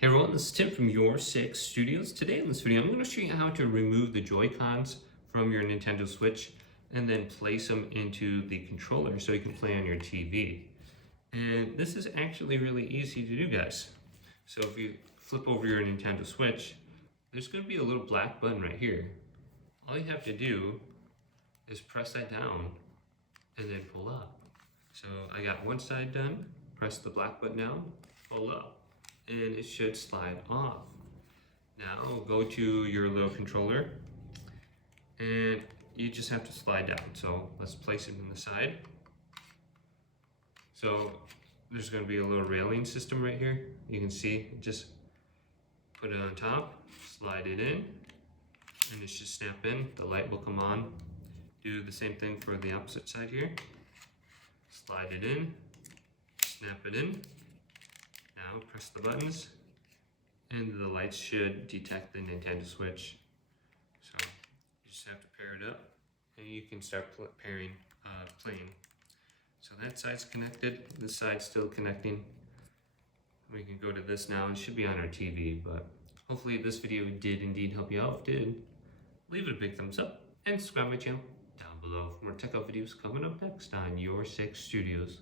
Hey everyone, this is Tim from Your Six Studios. Today in this video, I'm going to show you how to remove the Joy-Cons from your Nintendo Switch and then place them into the controller so you can play on your TV. And this is actually really easy to do, guys. So if you flip over your Nintendo Switch, there's going to be a little black button right here. All you have to do is press that down and then pull up. So I got one side done, press the black button down, pull up, and it should slide off. Now go to your little controller and you just have to slide down. So let's place it in the side. So there's going to be a little railing system right here. You can see, just put it on top, slide it in, and it should snap in. The light will come on. Do the same thing for the opposite side here. Slide it in, snap it in. Now press the buttons and the lights should detect the Nintendo Switch. So you just have to pair it up and you can start playing. So that side's connected, this side's still connecting. We can go to this now, it should be on our TV, but hopefully this video did indeed help you out. If it did, leave it a big thumbs up and subscribe to my channel down below for more tech out videos coming up next on Your Six Studios.